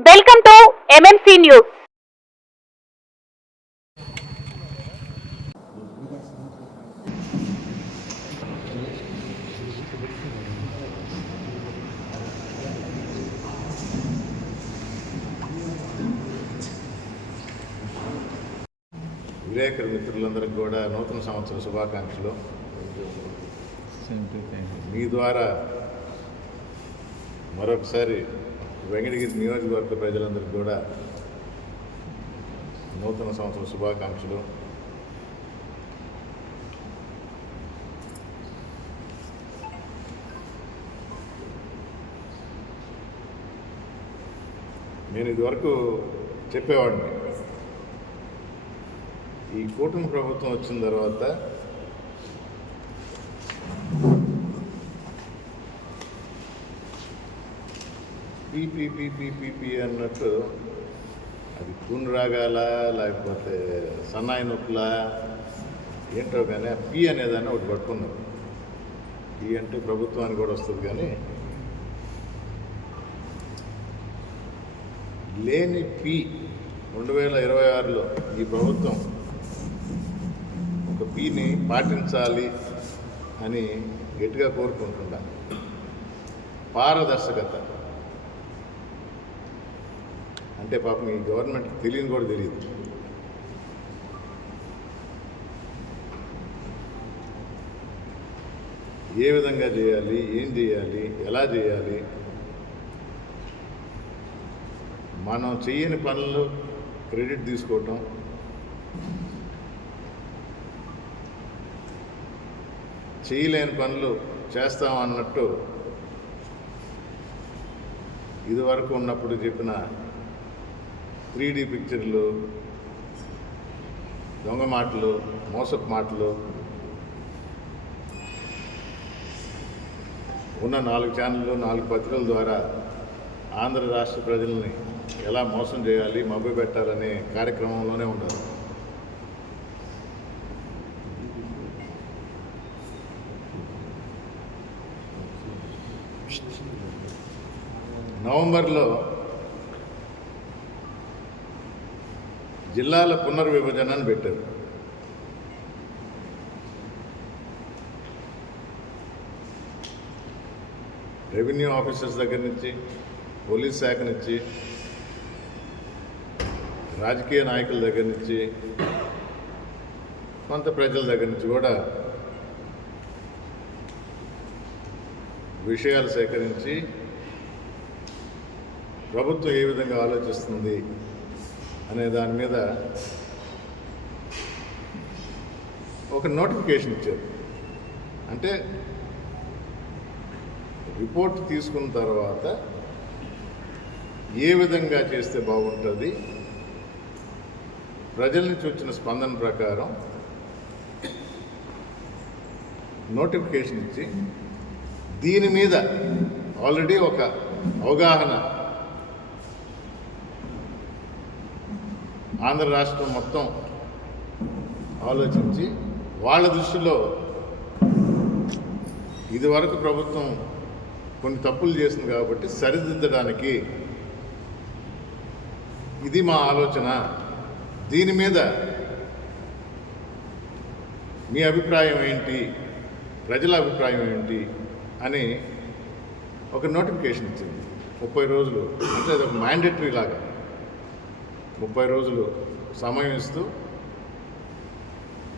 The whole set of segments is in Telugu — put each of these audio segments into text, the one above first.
వెల్కమ్ టు ఎంఎంసీ న్యూస్ విలేకరు మిత్రులందరికీ కూడా నూతన సంవత్సర శుభాకాంక్షలు. మీ ద్వారా మరొకసారి వెంకటగిరి నియోజకవర్గ ప్రజలందరికీ కూడా నూతన సంవత్సర శుభాకాంక్షలు. నేను ఇదివరకు చెప్పేవాడిని. ఈ కూటమి ప్రభుత్వం వచ్చిన తర్వాత పీపీపీపీపీ అన్నట్టు అది కూని రాగాల లేకపోతే సన్నాయి నొప్పుల ఏంటో కానీ ఆ పీ అనేదాన్ని ఒకటి పట్టుకున్నారు పీ అంటే ప్రభుత్వానికి కూడా వస్తుంది కానీ లేని పీ రెండు వేల ఇరవై ఆరులో ఈ ప్రభుత్వం ఒక పీని పాటించాలి అని గట్టిగా కోరుకుంటున్నా పారదర్శకత. అంటే పాపం ఈ గవర్నమెంట్ తెలియని కూడా తెలియదు. ఏ విధంగా చేయాలి ఏం చేయాలి ఎలా చేయాలి? మనం చేయని పనులు క్రెడిట్ తీసుకోవటం చేయలేని పనులు చేస్తాం అన్నట్టు ఇదివరకు ఉన్నప్పుడు చెప్పిన త్రీ డీ పిక్చర్లు దొంగ మాటలు మోసపు మాటలు ఉన్న నాలుగు ఛానళ్ళు నాలుగు పత్రికల ద్వారా ఆంధ్ర రాష్ట్ర ప్రజల్ని ఎలా మోసం చేయాలి మభ్య పెట్టాలనే కార్యక్రమంలోనే ఉన్నారు. నవంబర్లో జిల్లాల పునర్విభజనని పెట్టారు. రెవెన్యూ ఆఫీసర్స్ దగ్గర నుంచి పోలీస్ శాఖ నుంచి రాజకీయ నాయకుల దగ్గర నుంచి కొంత ప్రజల దగ్గర నుంచి కూడా విషయాలు సేకరించి ప్రభుత్వం ఏ విధంగా ఆలోచిస్తుంది అనే దాని మీద ఒక నోటిఫికేషన్ ఇచ్చారు. అంటే రిపోర్ట్ తీసుకున్న తర్వాత ఏ విధంగా చేస్తే బాగుంటుంది ప్రజల నుంచి వచ్చిన స్పందన ప్రకారం నోటిఫికేషన్ ఇచ్చి దీని మీద ఆల్రెడీ ఒక అవగాహన ఆంధ్ర రాష్ట్రం మొత్తం ఆలోచించి వాళ్ళ దృష్టిలో ఇదివరకు ప్రభుత్వం కొన్ని తప్పులు చేసింది కాబట్టి సరిదిద్దడానికి ఇది మా ఆలోచన. దీని మీద మీ అభిప్రాయం ఏంటి? ప్రజల అభిప్రాయం ఏంటి? అని ఒక నోటిఫికేషన్ ఇచ్చింది ముప్పై రోజులు అంటే అది ఒక మ్యాండేటరీ లాగా. ముప్పై రోజులు సమయం ఇస్తూ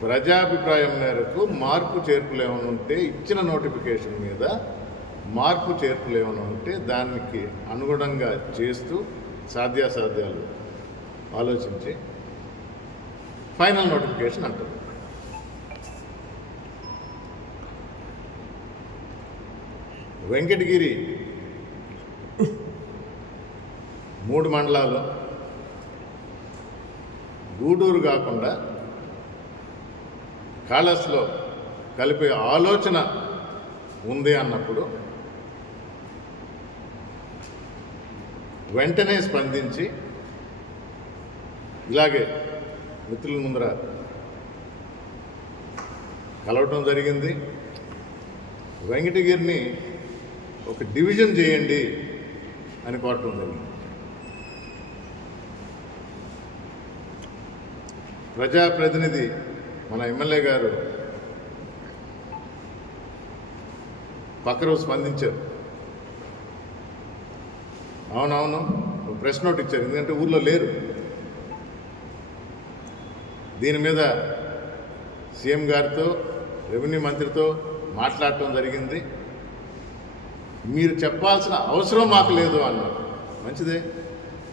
ప్రజాభిప్రాయం మేరకు మార్పు చేర్పులు ఏమైనా ఉంటే ఇచ్చిన నోటిఫికేషన్ మీద మార్పు చేర్పులు ఏమైనా ఉంటే దానికి అనుగుణంగా చేస్తూ సాధ్యాసాధ్యాలు ఆలోచించి ఫైనల్ నోటిఫికేషన్ అంటారు వెంకటగిరి మూడు మండలాలు గూడూరు కాకుండా కాళస్లో కలిపే ఆలోచన ఉంది అన్నప్పుడు వెంటనే స్పందించి ఇలాగే మిత్రుల ముందర కలవటం జరిగింది. వెంకటగిరిని ఒక డివిజన్ చేయండి అని కోరటం జరిగింది. ప్రజాప్రతినిధి మన ఎమ్మెల్యే గారు పక్కన స్పందించారు. అవునవును ఒక ప్రెస్ నోట్ ఇచ్చారు ఎందుకంటే ఊర్లో లేరు. దీని మీద సీఎం గారితో రెవెన్యూ మంత్రితో మాట్లాడటం జరిగింది. మీరు చెప్పాల్సిన అవసరం మాకు లేదు అన్నారు. మంచిదే.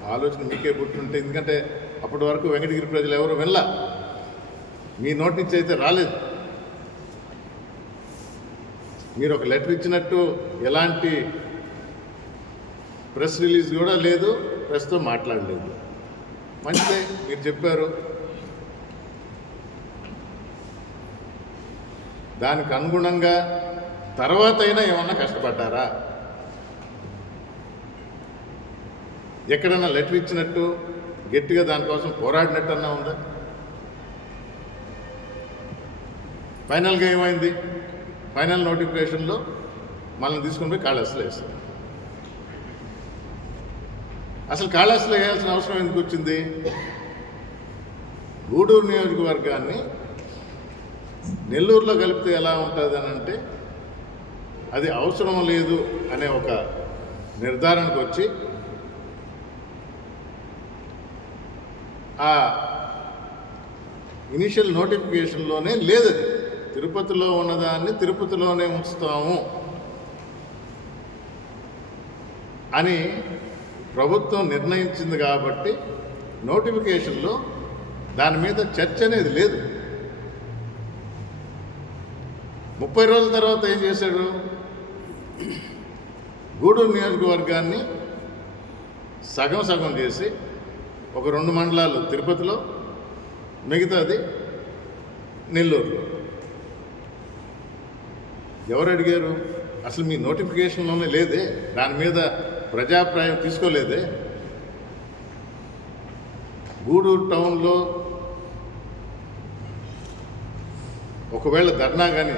ఆలోచన మీకే పుట్టుంటే ఎందుకంటే అప్పటి వరకు వెంకటగిరి ప్రజలు ఎవరు వెళ్ళ మీ నోటి నుంచి అయితే రాలేదు. మీరు ఒక లెటర్ ఇచ్చినట్టు ఎలాంటి ప్రెస్ రిలీజ్ కూడా లేదు ప్రెస్తో మాట్లాడలేదు. మంచిదే మీరు చెప్పారు. దానికి అనుగుణంగా తర్వాత అయినా ఏమన్నా కష్టపడ్డారా? ఎక్కడన్నా లెటర్ ఇచ్చినట్టు గట్టిగా దానికోసం పోరాడినట్టన్నా ఉందా? ఫైనల్గా ఏమైంది? ఫైనల్ నోటిఫికేషన్లో మనల్ని తీసుకుని పోయి కాళహస్తిలో వేస్తారు. అసలు కాళహస్తిలో వేయాల్సిన అవసరం ఎందుకు వచ్చింది? గూడూరు నియోజకవర్గాన్ని నెల్లూరులో కలిపితే ఎలా ఉంటుంది అని అంటే అది అవసరం లేదు అనే ఒక నిర్ధారణకు వచ్చి ఆ ఇనిషియల్ నోటిఫికేషన్లోనే లేదు అది. తిరుపతిలో ఉన్నదాన్ని తిరుపతిలోనే ఉంచుతాము అని ప్రభుత్వం నిర్ణయించింది కాబట్టి నోటిఫికేషన్లో దాని మీద చర్చ అనేది లేదు. ముప్పై రోజుల తర్వాత ఏం చేశాడు? గూడూరు నియోజకవర్గాన్ని సగం సగం చేసి ఒక రెండు మండలాలు తిరుపతిలో మిగతాది నెల్లూరులో. ఎవరు అడిగారు? అసలు మీ నోటిఫికేషన్లోనే లేదే. దాని మీద ప్రజాభిప్రాయం తీసుకోలేదే. గూడూరు టౌన్లో ఒకవేళ ధర్నా కానీ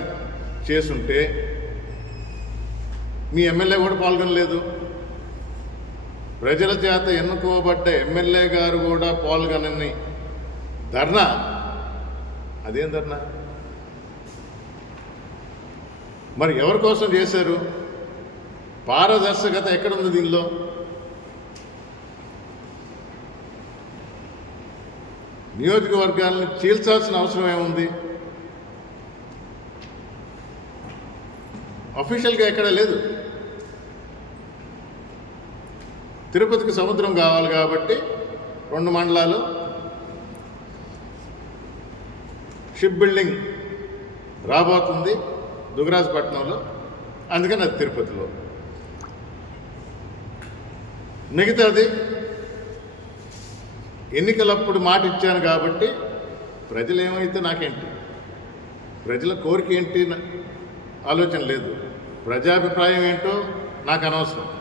చేసుంటే మీ ఎమ్మెల్యే కూడా పాల్గొనలేదు. ప్రజల చేత ఎన్నుకోబడ్డ ఎమ్మెల్యే గారు కూడా పాల్గొనని ధర్నా? అదేం ధర్నా? మరి ఎవరి కోసం చేశారు? పారదర్శకత ఎక్కడుంది దీనిలో? నియోజకవర్గాలను చీల్చాల్సిన అవసరం ఏముంది? అఫీషియల్గా ఎక్కడ లేదు. తిరుపతికి సముద్రం కావాలి కాబట్టి రెండు మండలాలు. షిప్ బిల్డింగ్ రాబోతుంది దుగరాజపట్నంలో. అందుకని అది తిరుపతిలో. మిగతాది ఎన్నికలప్పుడు మాట ఇచ్చాను కాబట్టి ప్రజలు ఏమైతే నాకేంటి? ప్రజల కోరిక ఏంటి? ఆలోచన లేదు. ప్రజాభిప్రాయం ఏంటో నాకు అనవసరం.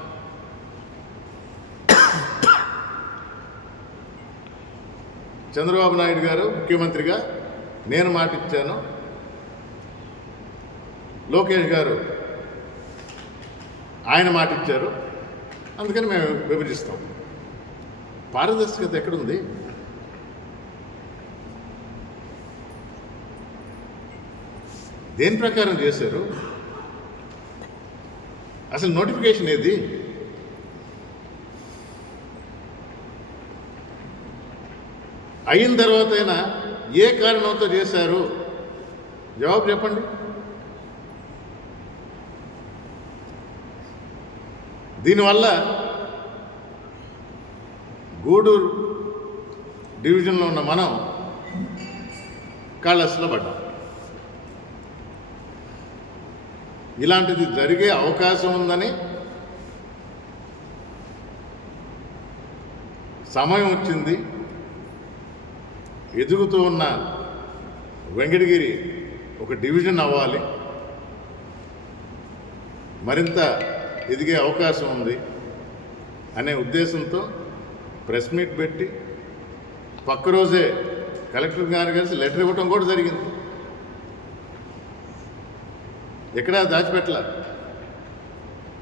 చంద్రబాబు నాయుడు గారు ముఖ్యమంత్రిగా నేను మాట ఇచ్చాను లోకేష్ గారు ఆయన మాట ఇచ్చారు అందుకని మేము విభజిస్తాం. పారదర్శకత ఎక్కడుంది? దేని ప్రకారం చేశారు? అసలు నోటిఫికేషన్ ఏది? అయిన తర్వాత అయినా ఏ కారణంతో చేశారు? జవాబు చెప్పండి. దీనివల్ల గూడూరు డివిజన్లో ఉన్న మనం కాళస్లో పడ్డాం. ఇలాంటిది జరిగే అవకాశం ఉందని సమయం వచ్చింది. ఎదుగుతూ ఉన్న వెంకటగిరి ఒక డివిజన్ అవ్వాలి. మరింత ఎదిగే అవకాశం ఉంది అనే ఉద్దేశంతో ప్రెస్ మీట్ పెట్టి పక్క రోజే కలెక్టర్ గారు కలిసి లెటర్ ఇవ్వటం కూడా జరిగింది. ఎక్కడా దాచిపెట్టల?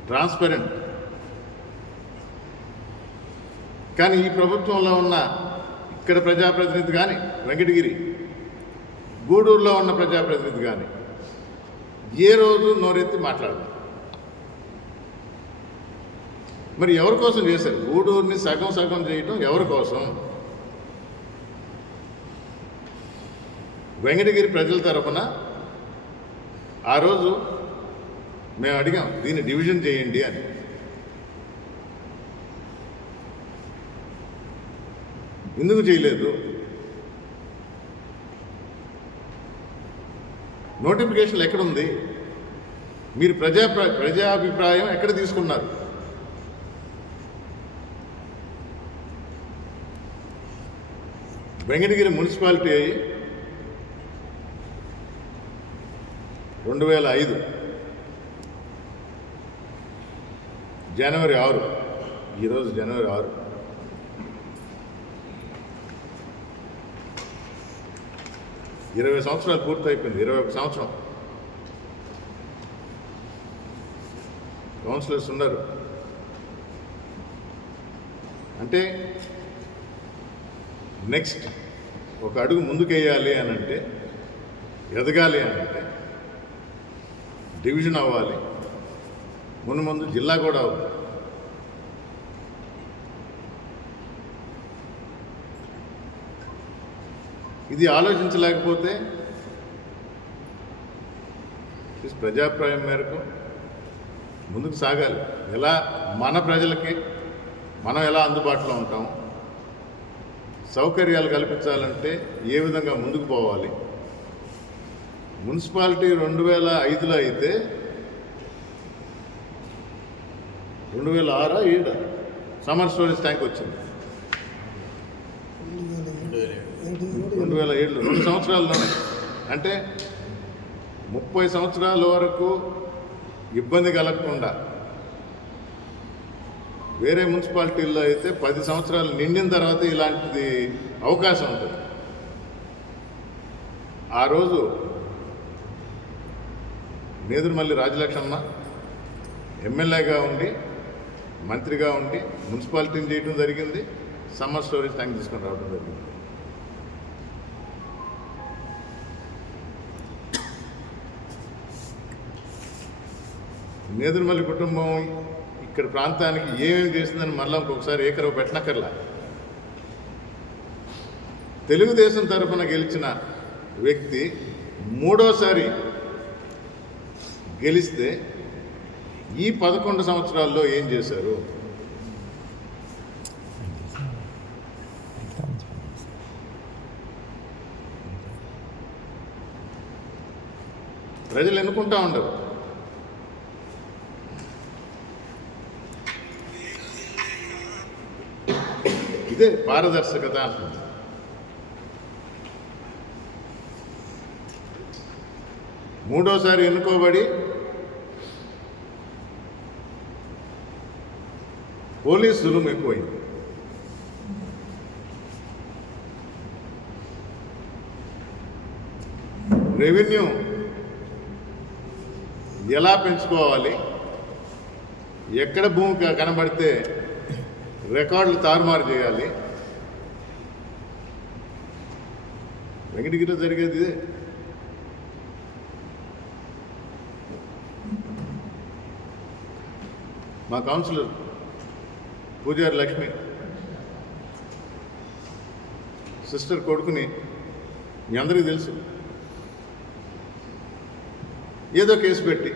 ట్రాన్స్పరెంట్. కానీ ఈ ప్రభుత్వంలో ఉన్న ఇక్కడ ప్రజాప్రతినిధి కానీ వెంకటగిరి. గూడూరులో ఉన్న ప్రజాప్రతినిధి కానీ ఏ రోజు నోరెత్తి మాట్లాడదు. మరి ఎవరి కోసం చేశారు? గూడూరుని సగం సగం చేయటం ఎవరి కోసం? వెంకటగిరి ప్రజల తరఫున ఆ రోజు మేము అడిగాం దీన్ని డివిజన్ చేయండి అని. ఎందుకు చేయలేదు? నోటిఫికేషన్ ఎక్కడుంది మీరు ప్రజా ప్రజాభిప్రాయం ఎక్కడ తీసుకున్నారు? వెంకటగిరి మున్సిపాలిటీ అయ్యి రెండు వేల ఐదు జనవరి ఆరు. ఈరోజు జనవరి ఆరు. ఇరవై సంవత్సరాలు పూర్తయిపోయింది ఇరవై ఒక సంవత్సరం. కౌన్సిలర్స్ ఉన్నారు. అంటే నెక్స్ట్ ఒక అడుగు ముందుకేయాలి అని అంటే ఎదగాలి అని అంటే డివిజన్ అవ్వాలి. ముందు ముందు జిల్లా కూడా అవ్వాలి. ఇది ఆలోచించలేకపోతే ప్రజాప్రాయం ప్రజాభిప్రాయం మేరకు ముందుకు సాగాలి. ఎలా మన ప్రజలకి మనం ఎలా అందుబాటులో ఉంటాం సౌకర్యాలు కల్పించాలంటే ఏ విధంగా ముందుకు పోవాలి? మున్సిపాలిటీ రెండు వేల ఐదులో అయితే రెండు వేల ఆరా ఏడు? సమ్మర్ స్టోరేజ్ ట్యాంక్ వచ్చింది. రెండు వేల ఏడులో రెండు సంవత్సరాల్లోనే. అంటే ముప్పై సంవత్సరాల వరకు ఇబ్బంది కలగకుండా వేరే మున్సిపాలిటీల్లో అయితే పది సంవత్సరాలు నిండిన తర్వాత ఇలాంటిది అవకాశం ఉంటుంది. ఆ రోజు నేదురుమల్లి రాజలక్ష్మమ్మ ఎమ్మెల్యేగా ఉండి మంత్రిగా ఉండి మున్సిపాలిటీని చేయడం జరిగింది సమ్మర్ స్టోరేజ్ ట్యాంక్ తీసుకొని రావడం జరిగింది. నేదురుమల్లి కుటుంబం ఇక్కడ ప్రాంతానికి ఏమేమి చేసిందని మళ్ళీ ఇంకొకసారి ఏకరవ పెట్టనక్కర్లా. తెలుగుదేశం తరఫున గెలిచిన వ్యక్తి మూడోసారి గెలిస్తే ఈ పదకొండు సంవత్సరాల్లో ఏం చేశారు? ప్రజలు ఎన్నుకుంటా ఉండరు. ఇదే పారదర్శకత అంటుంది మూడోసారి ఎన్నుకోబడి పోలీస్ జులుం ఎక్కువైంది రెవెన్యూ ఎలా పెంచుకోవాలి? ఎక్కడ భూమి కనబడితే రికార్డులు తారుమారు చేయాలి. వెంకటగిరిలో జరిగేది ఇదే. మా కౌన్సిలర్ పూజారి లక్ష్మి సిస్టర్ కొడుకుని మీ అందరికీ తెలుసు. ఏదో కేసు పెట్టి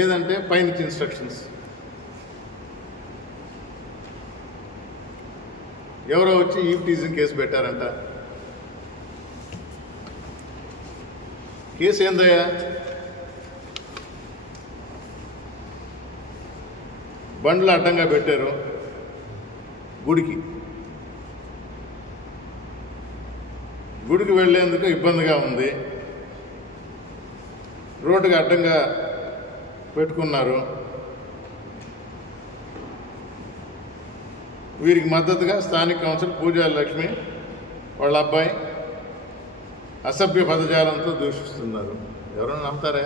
ఏదంటే పైనుంచి ఇన్స్ట్రక్షన్స్ ఎవరో వచ్చి ఈ టీజింగ్ కేసు పెట్టారంట. కేసు ఏందయ్యా? బండ్లు అడ్డంగా పెట్టారు గుడికి. గుడికి వెళ్ళేందుకు ఇబ్బందిగా ఉంది. రోడ్డుకి అడ్డంగా పెట్టుకున్నారు. వీరికి మద్దతుగా స్థానిక కౌన్సిల్ పూజారి లక్ష్మి వాళ్ళ అబ్బాయి అసభ్య పదజాలంతో దూషిస్తున్నారు. ఎవరైనా నమ్ముతారా?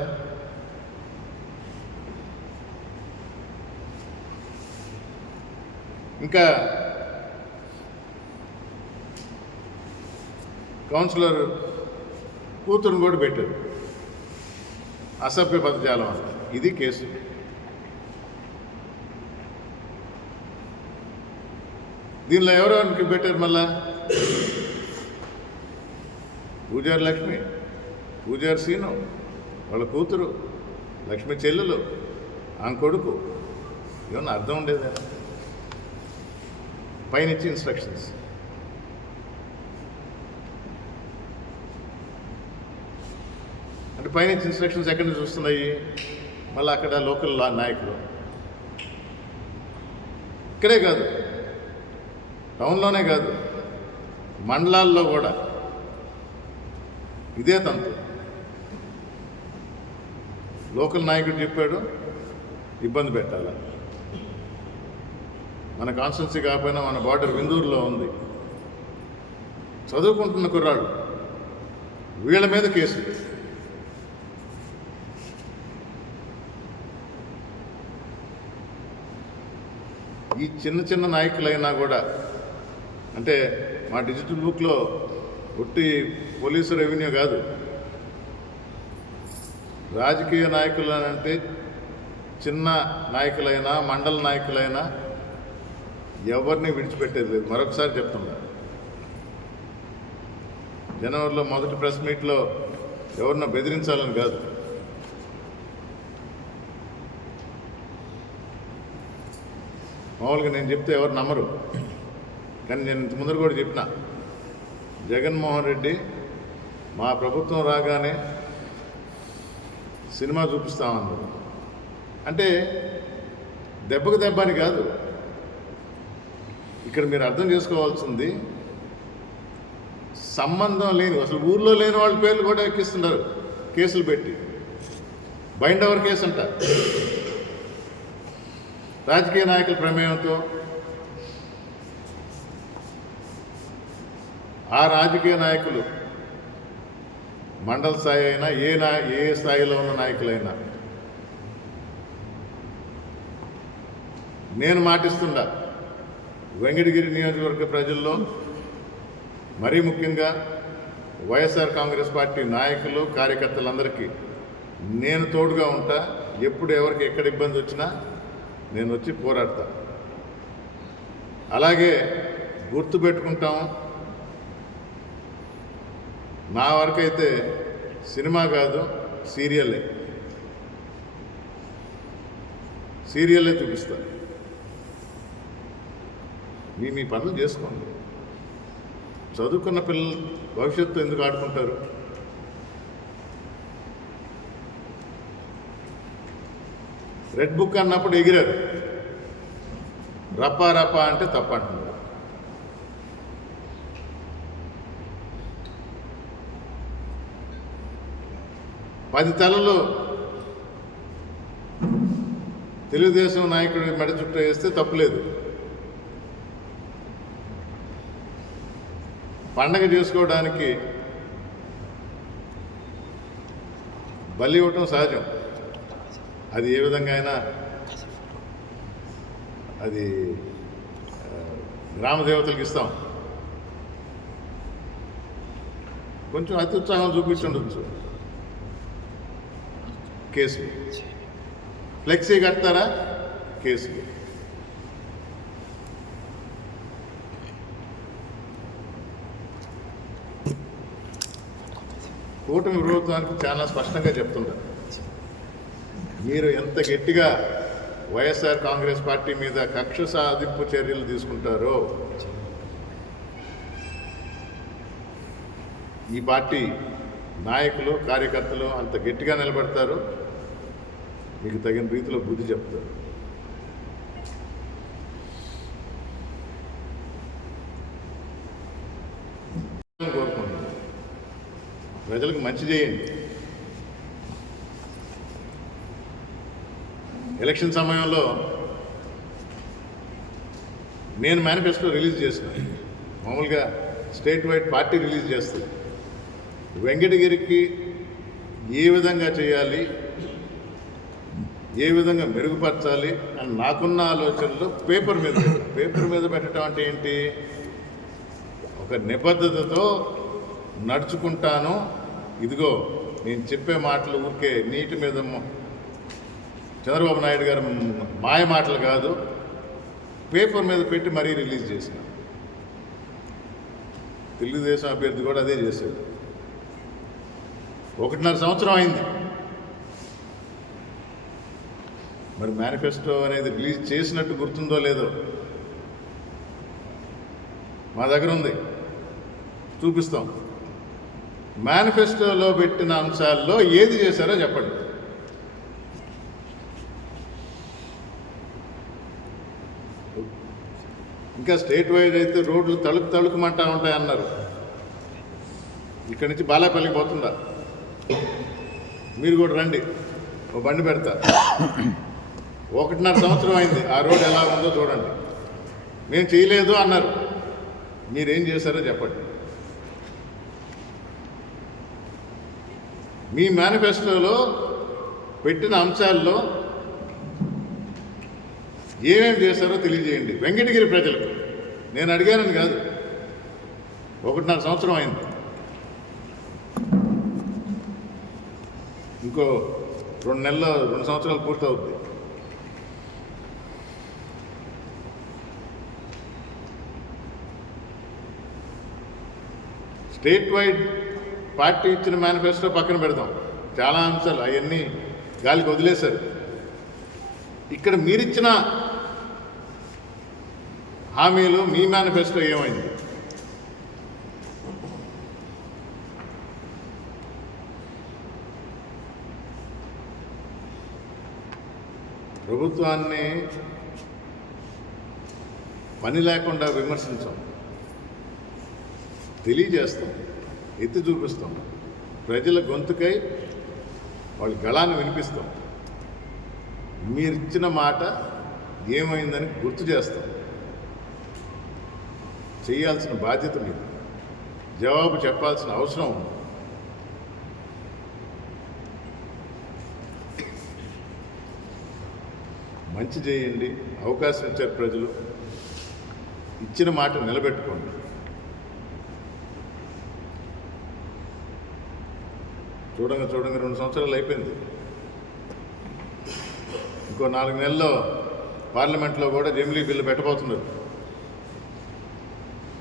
ఇంకా కౌన్సిలర్ కూతురుని కూడా పెట్టారు. అసభ్య పదజాలం అంటే ఇది కేసు. దీనిలో ఎవరో పెట్టారు మళ్ళా? పూజారి లక్ష్మి. పూజారి సీను. వాళ్ళ కూతురు. లక్ష్మి చెల్లెలు. ఆమె కొడుకు. ఏమన్నా అర్థం ఉండేదా? పైన ఇచ్చి ఇన్స్ట్రక్షన్స్ అంటే పైన ఇచ్చి ఇన్స్ట్రక్షన్స్ ఎక్కడి నుంచి వస్తున్నాయి మళ్ళీ అక్కడ లోకల్ లా- నాయకులు. ఇక్కడే కాదు. టౌన్లోనే కాదు. మండలాల్లో కూడా. ఇదే తంతు. లోకల్ నాయకుడు చెప్పాడు ఇబ్బంది పెట్టాల? మన కాన్స్టెన్సీ కాకపోయినా మన బార్డర్ విందూరులో ఉంది. చదువుకుంటున్న కుర్రాడు. వీళ్ళ మీద కేసు. ఈ చిన్న చిన్న నాయకులైనా కూడా అంటే మా డిజిటల్ బుక్లో ఒట్టి పోలీసు రెవెన్యూ కాదు. రాజకీయ నాయకులు అంటే చిన్న నాయకులైనా మండల నాయకులైనా ఎవరిని విడిచిపెట్టేది లేదు. మరొకసారి చెప్తున్నా. జనవరిలో మొదటి ప్రెస్ మీట్లో ఎవరినో బెదిరించాలని కాదు. మామూలుగా నేను చెప్తే ఎవరు నమ్మరు. కానీ నేను ఇంత ముందర కూడా చెప్పిన. జగన్మోహన్ రెడ్డి మా ప్రభుత్వం రాగానే సినిమా చూపిస్తామన్నారు. అంటే దెబ్బకు దెబ్బ అని కాదు. ఇక్కడ మీరు అర్థం చేసుకోవాల్సింది సంబంధం లేని అసలు ఊర్లో లేని వాళ్ళ పేర్లు కూడా ఎక్కిస్తున్నారు కేసులు పెట్టి. బైండ్ అవర్ కేసు అంట. రాజకీయ నాయకుల ప్రమేయంతో ఆ రాజకీయ నాయకులు మండల స్థాయి అయినా ఏ నా ఏ స్థాయిలో ఉన్న నాయకులైనా నేను మాటిస్తుండా వెంకటగిరి నియోజకవర్గ ప్రజల్లో మరీ ముఖ్యంగా వైఎస్ఆర్ కాంగ్రెస్ పార్టీ నాయకులు కార్యకర్తలందరికీ నేను తోడుగా ఉంటా. ఎప్పుడు ఎవరికి ఎక్కడ ఇబ్బంది వచ్చినా నేను వచ్చి పోరాడతా. అలాగే గుర్తుపెట్టుకుంటాం నా వరకైతే సినిమా కాదు సీరియలే. సీరియలే చూపిస్తా. మీ మీ పనులు చేసుకోండి. చదువుకున్న పిల్లలు భవిష్యత్తు ఎందుకు ఆడుకుంటారు? రెడ్ బుక్ అన్నప్పుడు ఎగిరారు. రప్పా రప్పా అంటే తప్పంటున్నారు. పది తలలు తెలుగుదేశం నాయకుడి మెడ చుట్టూ వేస్తే తప్పులేదు. పండగ చేసుకోవడానికి బలి ఇవ్వటం సహజం. అది ఏ విధంగా అయినా అది ఆ, గ్రామ దేవతలకు ఇస్తాం. కొంచెం అత్యుత్సాహం చూపించుండొచ్చు కేసు. ఫ్లెక్సీ కడతారా? కేసు. కూటమి ప్రభుత్వానికి చాలా స్పష్టంగా చెప్తుంటారు. మీరు ఎంత గట్టిగా వైఎస్ఆర్ కాంగ్రెస్ పార్టీ మీద కక్ష సాధింపు చర్యలు తీసుకుంటారో ఈ పార్టీ నాయకులు కార్యకర్తలు అంత గట్టిగా నిలబడతారు. మీకు తగిన రీతిలో బుద్ధి చెప్తారు. కోరుకుంటున్నాను. ప్రజలకు మంచి చేయండి. ఎలక్షన్ సమయంలో నేను మేనిఫెస్టో రిలీజ్ చేసిన. మామూలుగా స్టేట్ వైడ్ పార్టీ రిలీజ్ చేస్తుంది వెంకటగిరికి ఏ విధంగా చేయాలి? ఏ విధంగా మెరుగుపరచాలి? అని నాకున్న ఆలోచనలు పేపర్ మీద పేపర్ మీద పెట్టడం అంటే ఏంటి? ఒక నిబద్ధతతో నడుచుకుంటాను. ఇదిగో నేను చెప్పే మాటలు ఊరికే నీటి మీద చంద్రబాబు నాయుడు గారు మాయ మాటలు కాదు పేపర్ మీద పెట్టి మరీ రిలీజ్ చేసిన. తెలుగుదేశం అభ్యర్థి కూడా అదే చేశాడు. ఒకటిన్నర సంవత్సరం అయింది. మరి మేనిఫెస్టో అనేది రిలీజ్ చేసినట్టు గుర్తుందో లేదో మా దగ్గర ఉంది. చూపిస్తాం. మేనిఫెస్టోలో పెట్టిన అంశాల్లో ఏది చేశారో చెప్పండి. ఇంకా స్టేట్ వైడ్ అయితే రోడ్లు తలుపు తలుకుమంటా ఉంటాయి అన్నారు ఇక్కడి నుంచి బాలాపల్లికి పోతుందా? మీరు కూడా రండి. ఓ బండి పెడతా. ఒకటిన్నర సంవత్సరం అయింది. ఆ రోడ్ ఎలా ఉందో చూడండి. మేము చేయలేదు అన్నారు. మీరేం చేశారో చెప్పండి. మీ మేనిఫెస్టోలో పెట్టిన అంశాల్లో ఏమేమి చేశారో తెలియజేయండి. వెంకటగిరి ప్రజలకు. నేను అడిగానని కాదు. ఒకటిన్నర సంవత్సరం అయింది. ఇంకో రెండు నెలలు రెండు సంవత్సరాలు పూర్తవుద్ది. స్టేట్ వైడ్ పార్టీ ఇచ్చిన మేనిఫెస్టో పక్కన పెడదాం. చాలా అంశాలు అవన్నీ గాలికి వదిలేశారు. ఇక్కడ మీరిచ్చిన హామీలు మీ మేనిఫెస్టో ఏమైంది? ప్రభుత్వాన్ని పని లేకుండా విమర్శించాం. తెలియజేస్తాం. ఎత్తి చూపిస్తాం. ప్రజల గొంతుకై వాళ్ళ గళాన్ని వినిపిస్తాం. మీరిచ్చిన మాట ఏమైందని గుర్తు చేస్తాం. చేయాల్సిన బాధ్యత మీద. జవాబు చెప్పాల్సిన అవసరం ఉంది. మంచి చేయండి అవకాశం ఇచ్చారు ప్రజలు. ఇచ్చిన మాట నిలబెట్టుకోండి. చూడంగా చూడంగా రెండు సంవత్సరాలు అయిపోయింది. ఇంకో నాలుగు నెలల్లో పార్లమెంట్లో కూడా జమిలీ బిల్లు పెట్టబోతున్నారు.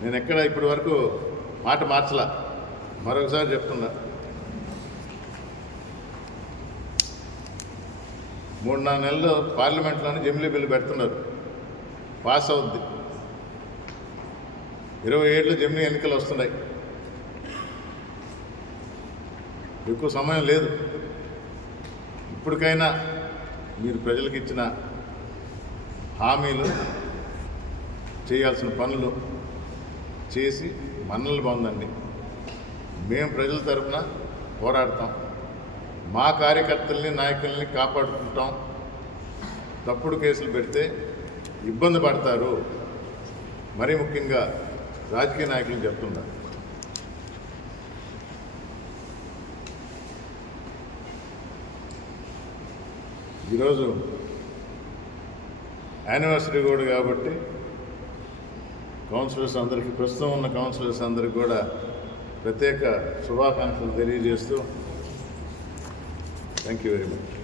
నేను ఎక్కడ ఇప్పటి వరకు మాట మార్చలా. మరొకసారి చెప్తున్నా. మూడు నాలుగు నెలల్లో పార్లమెంట్లోనే జమిలీ బిల్లు పెడుతున్నారు. పాస్ అవుద్ది. ఇరవై ఏళ్ళు జమిలీ ఎన్నికలు వస్తున్నాయి. ఎక్కువ సమయం లేదు. ఇప్పటికైనా మీరు ప్రజలకు ఇచ్చిన హామీలు చేయాల్సిన పనులు చేసి మన్నలు పొందండి. మేము ప్రజల తరఫున పోరాడతాం. మా కార్యకర్తల్ని నాయకుల్ని కాపాడుకుంటాం. తప్పుడు కేసులు పెడితే ఇబ్బంది పడతారు. మరీ ముఖ్యంగా రాజకీయ నాయకులు చెప్తున్నారు. ఈరోజు యానివర్సరీ కూడా కాబట్టి కౌన్సిలర్స్ అందరికీ ప్రస్తుతం ఉన్న కౌన్సిలర్స్ అందరికీ కూడా ప్రత్యేక శుభాకాంక్షలు తెలియజేస్తూ థ్యాంక్ యూ వెరీ మచ్